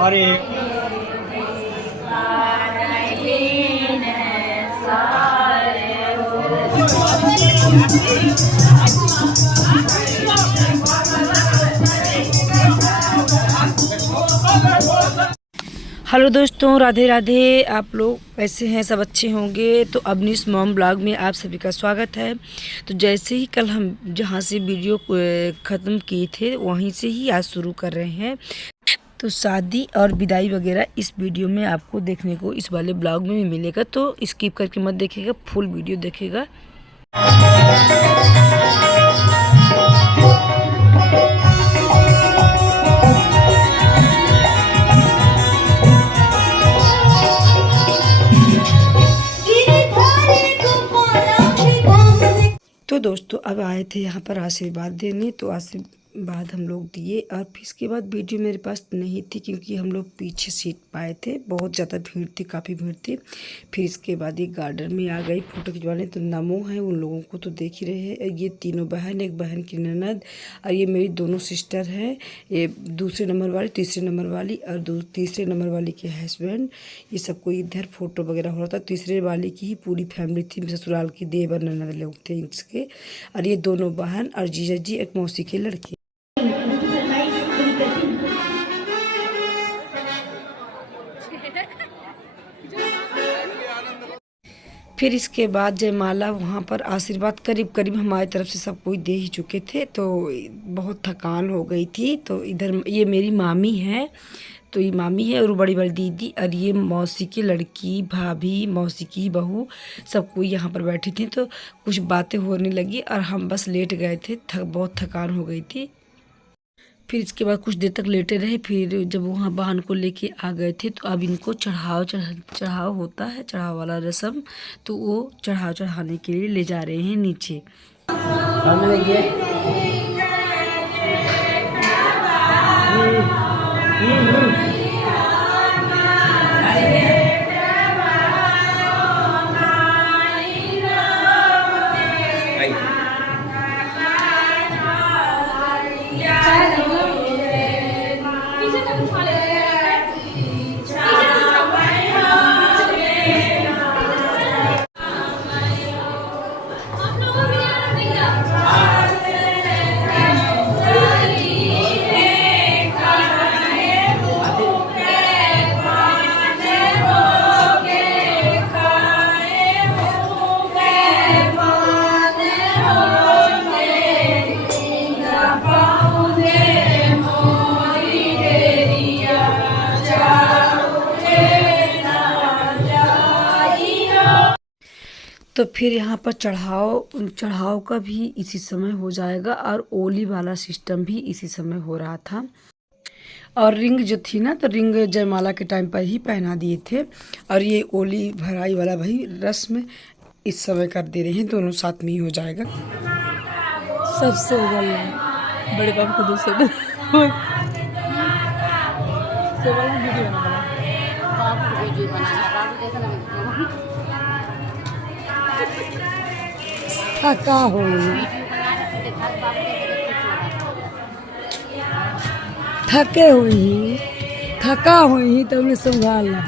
अरे हेलो दोस्तों, राधे राधे। आप लोग कैसे हैं? सब अच्छे होंगे। तो अवनीश मॉम ब्लॉग में आप सभी का स्वागत है। तो जैसे ही कल हम जहां से वीडियो ख़त्म किए थे वहीं से ही आज शुरू कर रहे हैं। तो शादी और विदाई वगैरह इस वीडियो में आपको देखने को इस वाले ब्लॉग में भी मिलेगा, तो स्किप करके मत देखिएगा, फुल वीडियो देखिएगा। तो दोस्तों अब आए थे यहाँ पर आशीर्वाद देने, तो आशीर्वाद हम लोग दिए और फिर इसके बाद वीडियो मेरे पास नहीं थी क्योंकि हम लोग पीछे सीट पाए थे, बहुत ज़्यादा भीड़ थी, काफ़ी भीड़ थी। फिर इसके बाद ये गार्डन में आ गई फ़ोटो खिंचवाने। तो नमो है उन लोगों को तो देख ही रहे हैं। ये तीनों बहन, एक बहन की ननद और ये मेरी दोनों सिस्टर हैं, ये दूसरे नंबर वाली, तीसरे नंबर वाली और तीसरे नंबर वाली के हस्बैंड। ये सबको इधर फ़ोटो वगैरह हो रहा था। तीसरे वाली की ही पूरी फैमिली थी, ससुराल के देवर ननद लोग थे इसके। और ये दोनों बहन और जीजा जी, एक मौसी के लड़के। फिर इसके बाद जयमाला, वहाँ पर आशीर्वाद करीब करीब हमारी तरफ से सब कोई दे ही चुके थे, तो बहुत थकान हो गई थी। तो इधर ये मेरी मामी है, तो ये मामी है और बड़ी बड़ी दीदी और ये मौसी की लड़की, भाभी, मौसी की बहू, सब कोई यहाँ पर बैठी थी। तो कुछ बातें होने लगी और हम बस लेट गए थे, बहुत थकान हो गई थी। फिर इसके बाद कुछ देर तक लेटे रहे। फिर जब वहाँ वाहन को लेके आ गए थे तो अब इनको चढ़ाव होता है, चढ़ाव वाला रस्म, तो वो चढ़ाने के लिए ले जा रहे हैं नीचे। तो फिर यहाँ पर चढ़ाव का भी इसी समय हो जाएगा और ओली वाला सिस्टम भी इसी समय हो रहा था। और रिंग जो थी ना, तो रिंग जयमाला के टाइम पर ही पहना दिए थे। और ये ओली भराई वाला भाई रस्म इस समय कर दे रहे हैं, दोनों साथ में ही हो जाएगा। सबसे बड़े बाबू को दूसरे थका हुई, थका हुई तो हमने संभाला।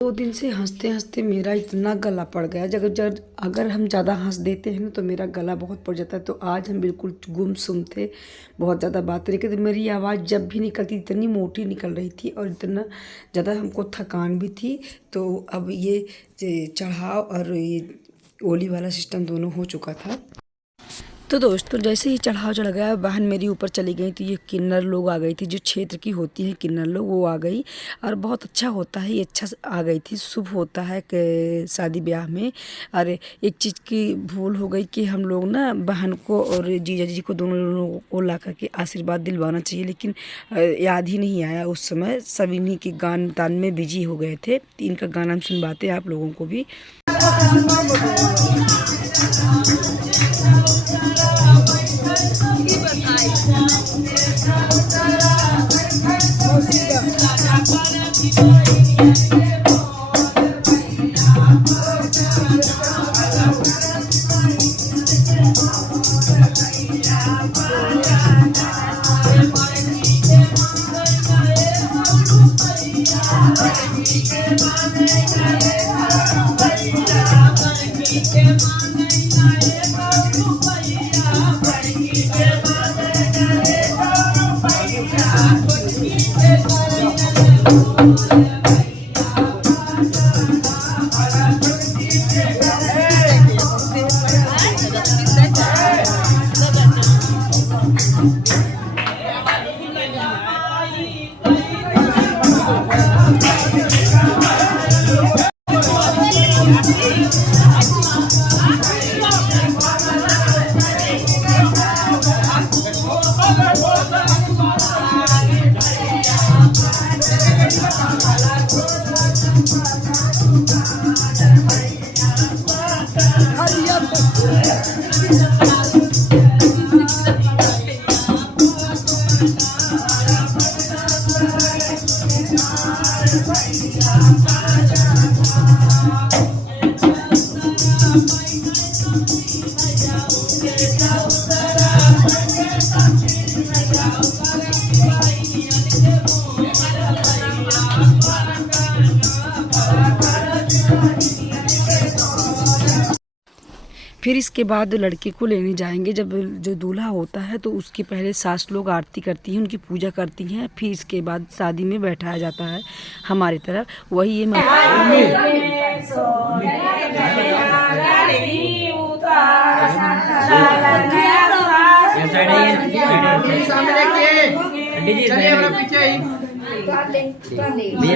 दो दिन से हंसते हंसते मेरा इतना गला पड़ गया। अगर हम ज़्यादा हंस देते हैं ना तो मेरा गला बहुत पड़ जाता है। तो आज हम बिल्कुल गुमसुम थे, बहुत ज़्यादा बात नहीं करते। मेरी आवाज़ जब भी निकलती इतनी मोटी निकल रही थी और इतना ज़्यादा हमको थकान भी थी। तो अब ये चढ़ाव और ये ओली वाला सिस्टम दोनों हो चुका था। तो दोस्तों जैसे ही चढ़ाव चढ़ गया, बहन मेरी ऊपर चली गई थी। ये किन्नर लोग आ गई थी, जो क्षेत्र की होती है किन्नर लोग, वो आ गई और बहुत अच्छा होता है ये, अच्छा आ गई थी। शुभ होता है कि शादी ब्याह में। अरे एक चीज़ की भूल हो गई कि हम लोग ना बहन को और जीजा जी को दोनों लोगों को ला कर के आशीर्वाद दिलवाना चाहिए, लेकिन याद ही नहीं आया उस समय। सब इन्हीं के गान तान में बिजी हो गए थे। इनका गाना हम सुनवाते हैं आप लोगों को भी। फिर इसके बाद लड़के को लेने जाएंगे। जब जो दूल्हा होता है तो उसके पहले सास लोग आरती करती हैं, उनकी पूजा करती हैं। फिर इसके बाद शादी में बैठाया जाता है हमारी तरफ। वही ये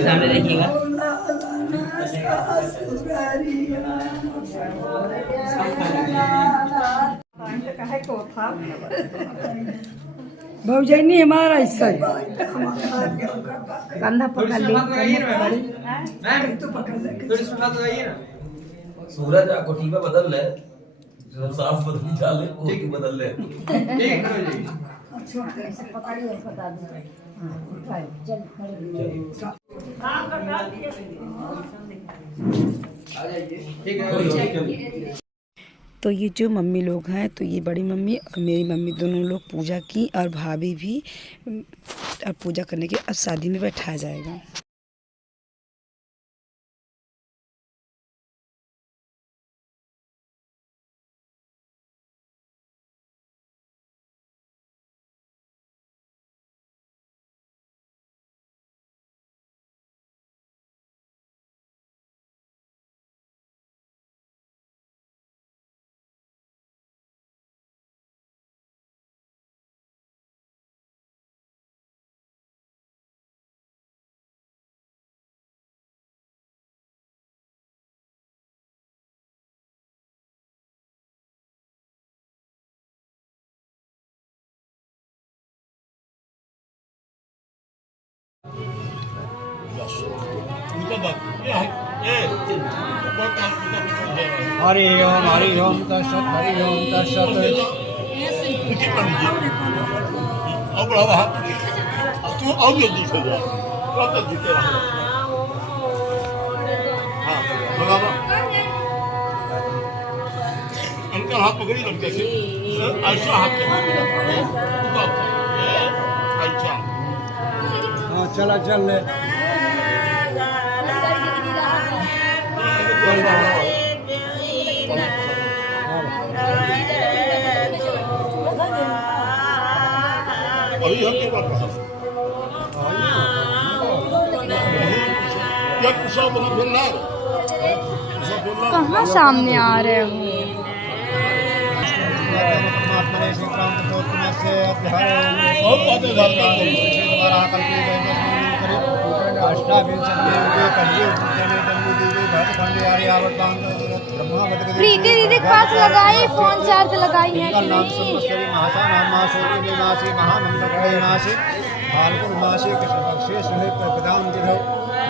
सामने देखिएगा। भौजनी हमारा हिस्सा कंधा पकड़ ले। सूरज कोठीबा बदल ले, साफ बदल डाले, कोठी बदल ले। ठीक है जी। पकड़िए बता दो। तो ये जो मम्मी लोग हैं, तो ये बड़ी मम्मी और मेरी मम्मी दोनों लोग पूजा की, और भाभी भी। अब पूजा करने के अब शादी में बैठाया जाएगा। हरि ओम तत्सत हरि ओम तत्सत। अब बढ़ा तू और जल्दी से जा, तब तक जीते रहो। हाँ बराबर अंकल हाथ पकड़ी लड़के से, ऐसा हाथ ऐसा। हाँ चला चल ले। अभी हम क्या बात कहा? क्या कुछ बना फिरना? कहाँ सामने आ रहे हो? प्रीति दीदी के पास लगाई, फोन चार्ज लगाई है कि नहीं?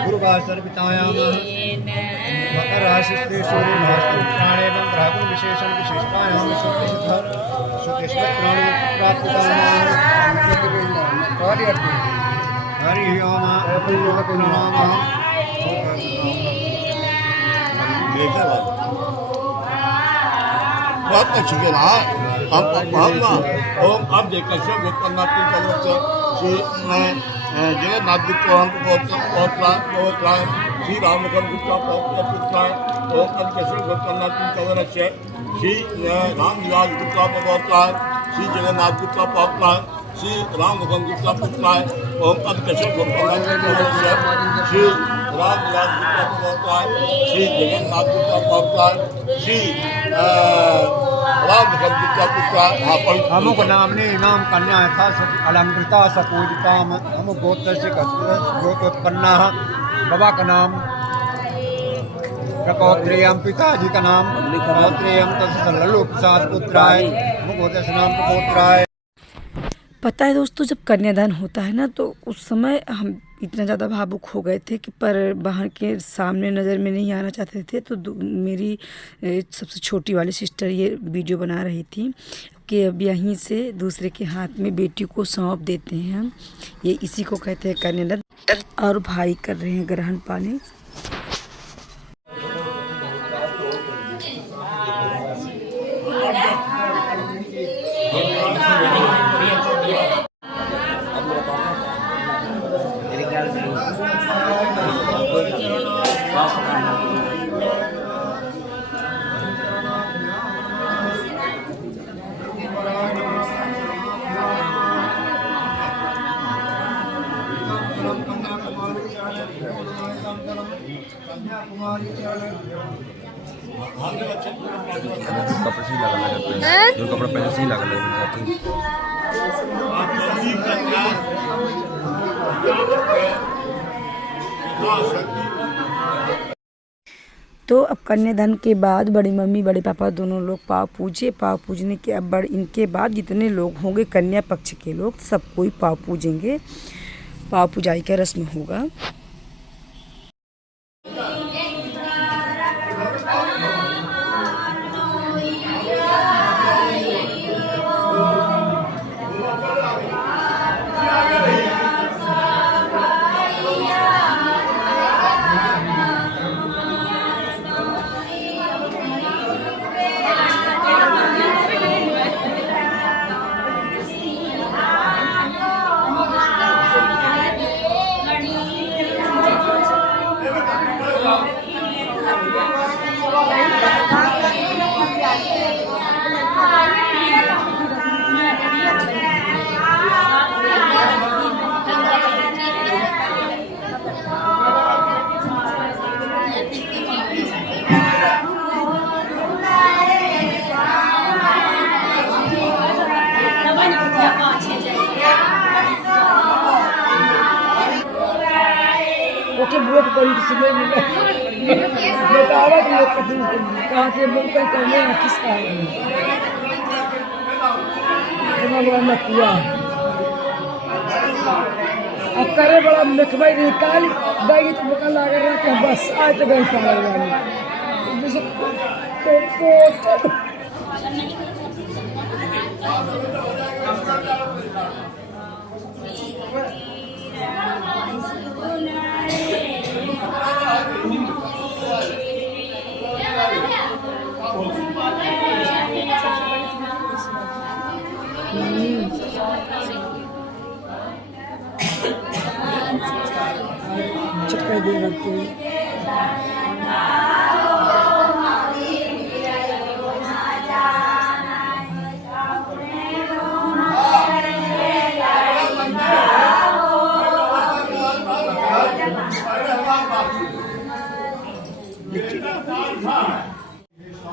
गुरुवासर पितायाम मकर राशि से सूर्य भास्कर प्राणे एवं ग्रह विशेषण विशिष्टायाम सुतेश्वर प्राणी प्राप्त हरि ओम नमः। बहुत अच्छी के रहा हम ओम अब देखा शो गोकर्णनाथ की तरफ से श्री जगन्नाथ गुप्ता पहुंचता श्री रामकन गुप्ता पहुंचता ओम अब कैसे गोकर्णनाथ की तरफ से श्री रामविलास गुप्ता पहुंचता श्री जगन्नाथ गुप्ता पहुंचता श्री रामकन गुप्ता पहुंचता ओम अब कैसे गोकर्णनाथ की तरफ से श्री रामविलास गुप्ता पहुंचता श्री जगन्नाथ गुप्ता पहुंचता श्री अमुक नामने इमाम कन्या यथा अलंकृता सपूजिता अमुक गोत्र से गोत्रोत्पन्ना बाबा का नाम प्रकोत्रेयम, पिताजी का नाम प्रकोत्रेयम तथा लल्लू प्रसाद पुत्राय अमुक गोत्र से नाम प्रकोत्राय। पता है दोस्तों, जब कन्यादान होता है ना तो उस समय हम इतना ज़्यादा भावुक हो गए थे कि पर बाहर के सामने नज़र में नहीं आना चाहते थे। तो मेरी सबसे छोटी वाली सिस्टर ये वीडियो बना रही थी कि अब यहीं से दूसरे के हाथ में बेटी को सौंप देते हैं हम, ये इसी को कहते हैं कन्यादान। और भाई कर रहे हैं ग्रहण पानी। कपड़े सही लगा जो कपड़ा पहले सही लगा तो अब कन्यादान के बाद बड़ी मम्मी बड़े पापा दोनों लोग पाँव पूजे। पाँव पूजने के अब इनके बाद जितने लोग होंगे कन्या पक्ष के लोग सब कोई पाँव पूजेंगे। पाँव पूजाई का रस्म होगा। ओके वोट करी किसी ने बतावा कि ये कभी कहाँ के मुल्क का करने है किसका है इतना बड़ा नकुआ अब करे बड़ा मिखवाई नहीं काली दागी तो मुका लगा रहा कि बस आज तो गई पाएगा जैसे तो चक्कर दे रखते हैं।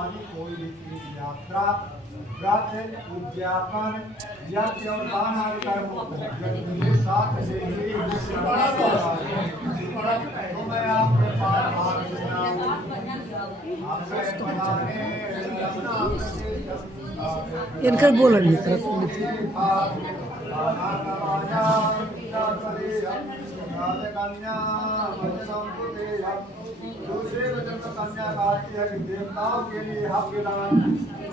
आदि कोई भी यात्रा व्रत उद्यापन यज्ञ और दान आदि कर्मों को मुझे साथ लेके तो मैं आपके पास इनका बोला नहीं था दूसरे वचन में कन्या कहती है कि देवताओं के लिए हव्य दान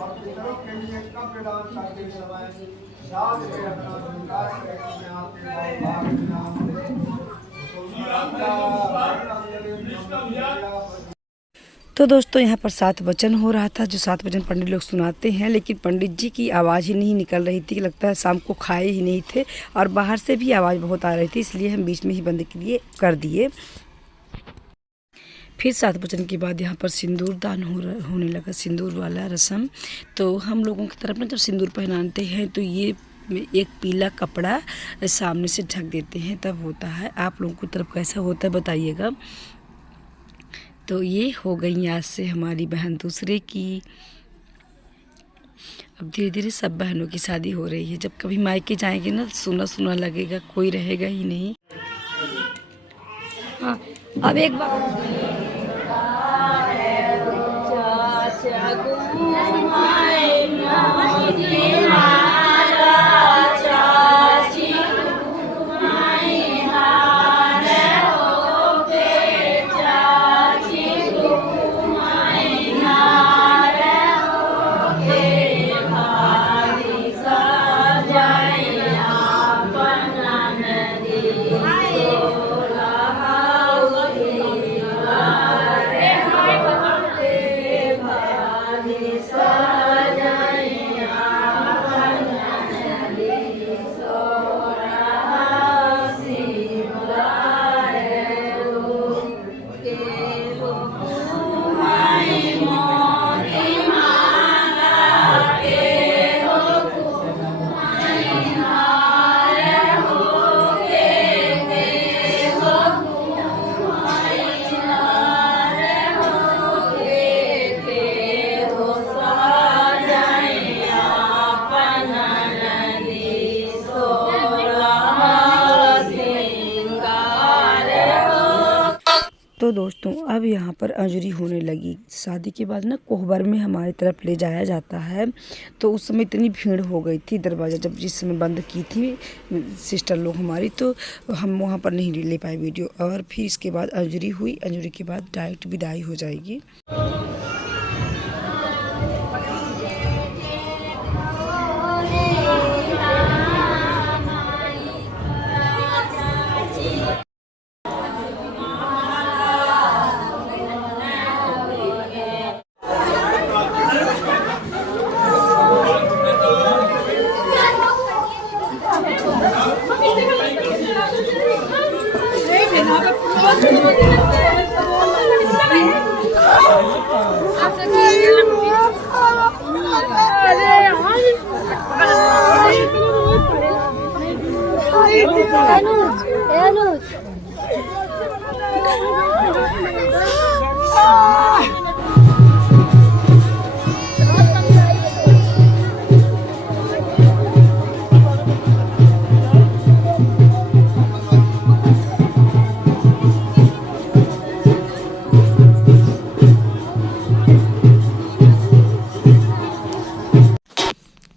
और पितरों के लिए कव्य दान करते समय साथ में अपना स्वीकार करके मैं आपके तो दोस्तों यहाँ पर 7 वचन हो रहा था, जो 7 वचन पंडित लोग सुनाते हैं, लेकिन पंडित जी की आवाज़ ही नहीं निकल रही थी कि लगता है शाम को खाए ही नहीं थे, और बाहर से भी आवाज़ बहुत आ रही थी, इसलिए हम बीच में ही बंद कर दिए। फिर 7 वचन के बाद यहाँ पर सिंदूर दान होने लगा, सिंदूर वाला रस्म। तो हम लोगों की तरफ ना जब सिंदूर पहनाते हैं तो ये एक पीला कपड़ा सामने से ढक देते हैं, तब होता है। आप लोगों की तरफ कैसा होता है बताइएगा। तो ये हो गई आज से हमारी बहन दूसरे की। अब धीरे धीरे सब बहनों की शादी हो रही है। जब कभी मायके जाएंगे ना, सुना सुना लगेगा, कोई रहेगा ही नहीं। हाँ, अब एक बार तो दोस्तों अब यहाँ पर अंजूरी होने लगी। शादी के बाद ना कोहबर में हमारी तरफ ले जाया जाता है, तो उस समय इतनी भीड़ हो गई थी, दरवाज़ा जब जिस समय बंद की थी सिस्टर लोग हमारी, तो हम वहाँ पर नहीं ले पाए वीडियो। और फिर इसके बाद अंजूरी हुई, अंजूरी के बाद डायरेक्ट विदाई हो जाएगी।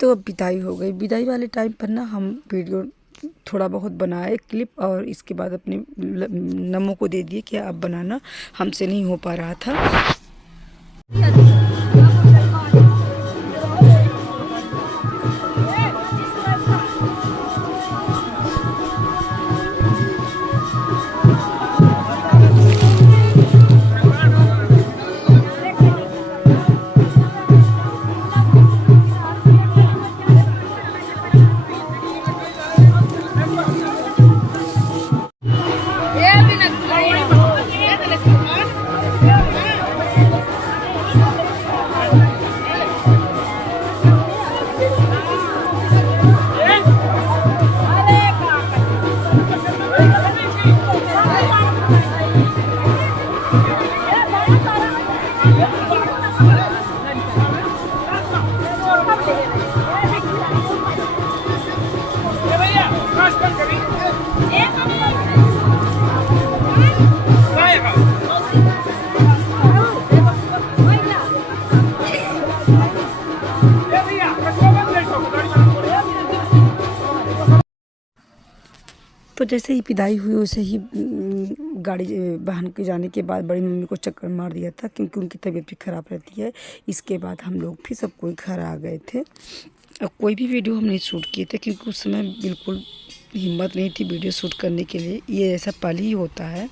तो अब विदाई हो गई। विदाई वाले टाइम पर ना हम वीडियो थोड़ा बहुत बनाए क्लिप, और इसके बाद अपने नमो को दे दिए कि आप बनाना, हमसे नहीं हो पा रहा था। तो जैसे ही विदाई हुई वैसे ही गाड़ी बहन के जाने के बाद बड़ी मम्मी को चक्कर मार दिया था, क्योंकि उनकी तबीयत भी ख़राब रहती है। इसके बाद हम लोग भी सब कोई घर आ गए थे। अब कोई भी वीडियो हम नहीं शूट किए थे, क्योंकि उस समय बिल्कुल हिम्मत नहीं थी वीडियो शूट करने के लिए। ये ऐसा पल ही होता है।